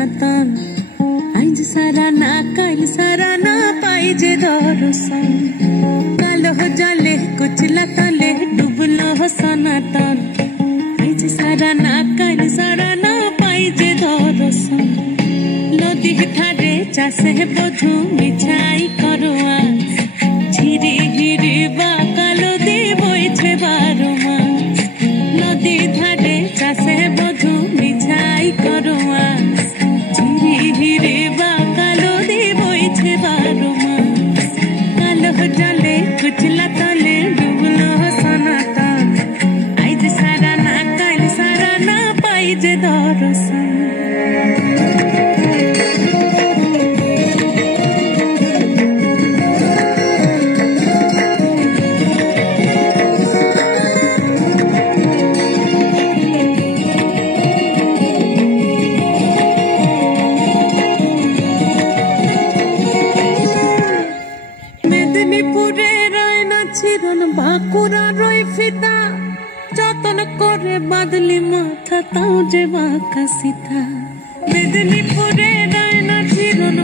सनातन आज सारा ना कल सारा ना पाई जे दर्शन कालो जले कुचला तले डूबलो हो सनातन आज सारा ना कल सारा ना पाई जे दर्शन नदी ठारे चासे बधु मिछाई करवा झिरी हिरी बा कालो दे बोइछे बारो मास नदी ठारे चासे बधु मिछाई करवा झिरी हिरी बा कालो दे बोइछे बारो मास कालो जले कुचला तले डूबलो सनातन आज सारा ना कल सारा ना पाई जे दर्शन बाकुरा रोई फिता जतन करे बदली माथा ताऊ जे बाका सीता मेदिनीपुरे रायना चिरन